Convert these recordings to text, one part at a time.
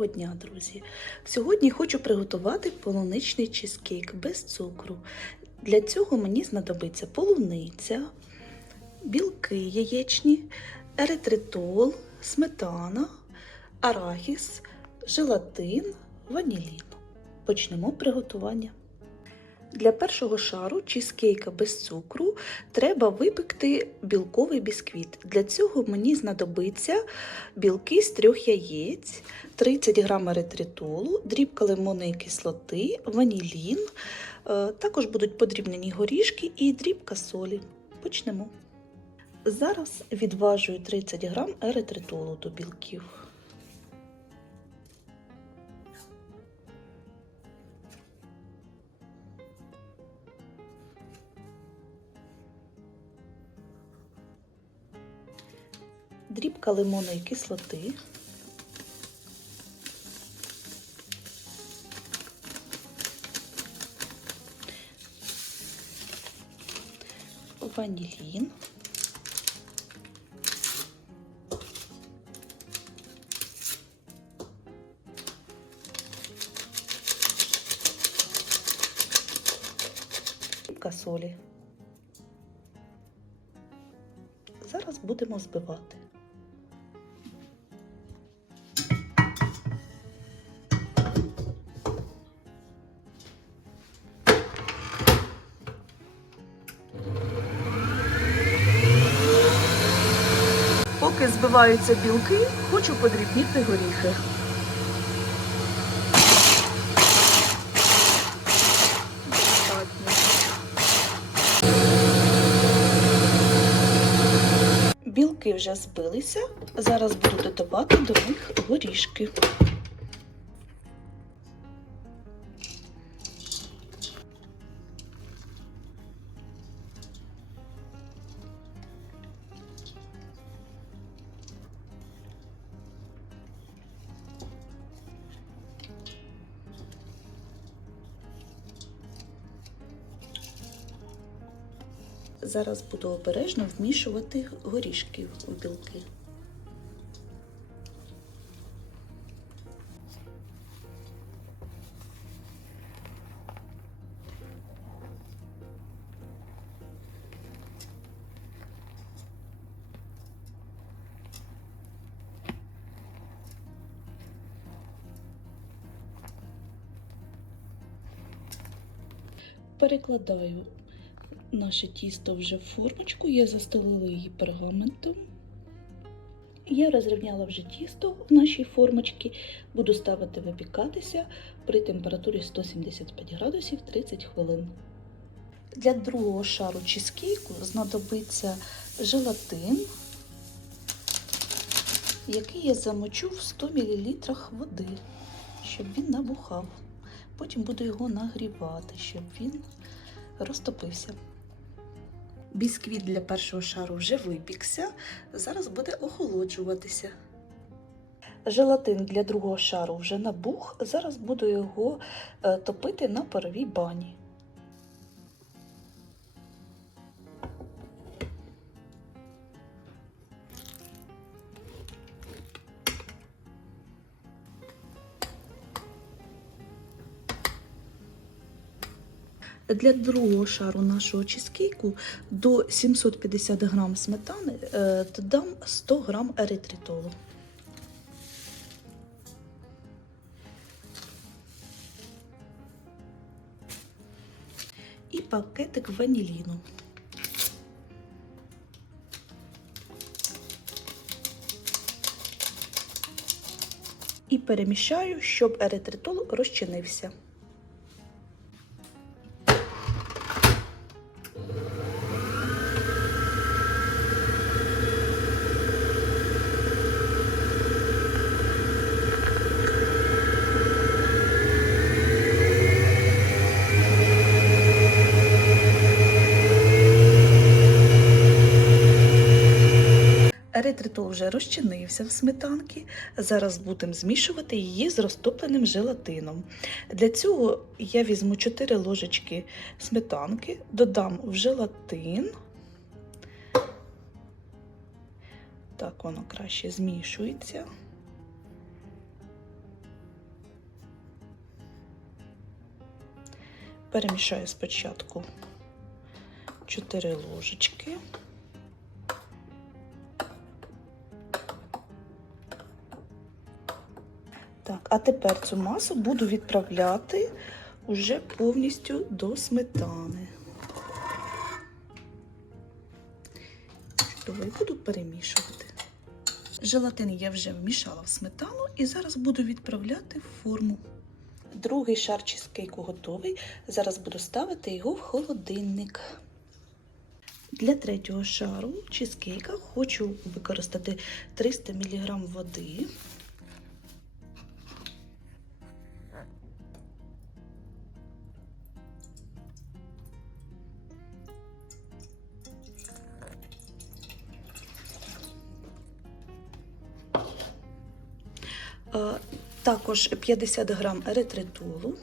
Доброго дня, друзі! Сьогодні хочу приготувати полуничний чизкейк без цукру. Для цього мені знадобиться полуниця, білки яєчні, еритритол, сметана, арахіс, желатин, ванілін. Почнемо приготування. Для першого шару чизкейка без цукру треба випекти білковий бісквіт. Для цього мені знадобиться білки з трьох яєць, 30 г еритритолу, дрібка лимонної кислоти, ванілін, е, також будуть подрібнені горішки і дрібка солі. Почнемо. Зараз відважую 30 г еритритолу до білків. Дрібка лимонної кислоти, ванілін, солі. Зараз будемо збивати. Поки збиваються білки, хочу подрібнити горіхи. Білки вже збилися. Зараз буду додавати до них горішки. Зараз буду обережно вмішувати горішки у білки. Перекладаю наше тісто вже в формочку, я застелила її пергаментом. Я розрівняла вже тісто в нашій формочці, буду ставити випікатися при температурі 175 градусів 30 хвилин. Для другого шару чизкейку знадобиться желатин, який я замочу в 100 мл води, щоб він набухав. Потім буду його нагрівати, щоб він розтопився. Бісквіт для першого шару вже випікся, зараз буде охолоджуватися. Желатин для другого шару вже набух, зараз буду його е, топити на паровій бані. Для другого шару нашого чизкейку до 750 г сметани е, додам 100 г еритритолу. І пакетик ваніліну. І перемішаю, щоб еритритол розчинився. етритол вже розчинився в сметанці. Зараз будемо змішувати її з розтопленим желатином. Для цього я візьму 4 ложечки сметанки, додам в желатин. Так воно краще змішується. Перемішаю спочатку 4 ложечки. А тепер цю масу буду відправляти уже повністю до сметани. Чудово, буду перемішувати. Желатин я вже вмішала в сметану і зараз буду відправляти в форму. Другий шар чизкейку готовий. Зараз буду ставити його в холодильник. Для третього шару чизкейка хочу використати 300 мг води. Також 50 грам еритритолу.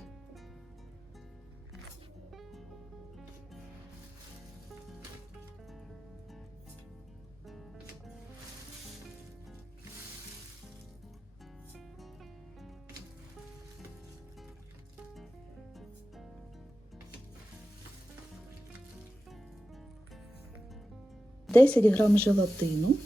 Десять грам желатину.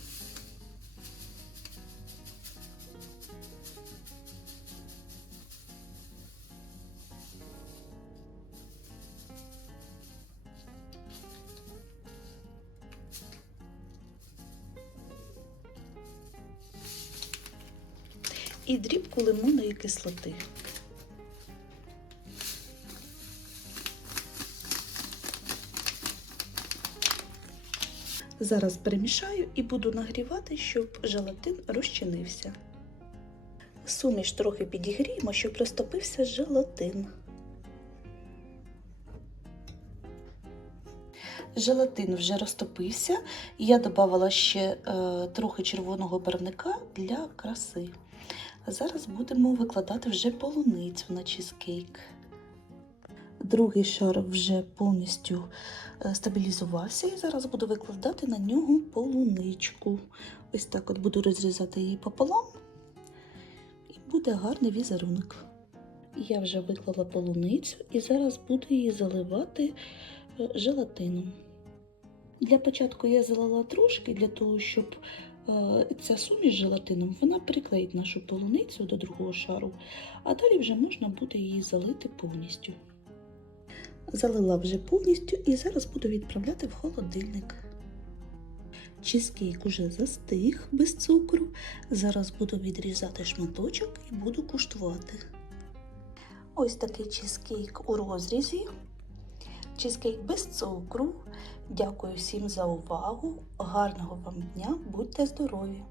І дрібку лимонної кислоти. Зараз перемішаю і буду нагрівати, щоб желатин розчинився. Суміш трохи підігріємо, щоб розтопився желатин. Желатин вже розтопився, я додавала ще е, трохи червоного барвника для краси. А зараз будемо викладати вже полуницю на чизкейк. Другий шар вже повністю е, стабілізувався, і зараз буду викладати на нього полуничку. Ось так от буду розрізати її пополам, і буде гарний візерунок. Я вже виклала полуницю і зараз буду її заливати е, желатином. Для початку я залила трошки для того, щоб ця суміш з желатином вона приклеїть нашу полуницю до другого шару, а далі вже можна буде її залити повністю. Залила вже повністю і зараз буду відправляти в холодильник. Чизкейк уже застиг без цукру. Зараз буду відрізати шматочок і буду куштувати. Ось такий чизкейк у розрізі. Чизкейк без цукру. Дякую всім за увагу. Гарного вам дня, будьте здорові!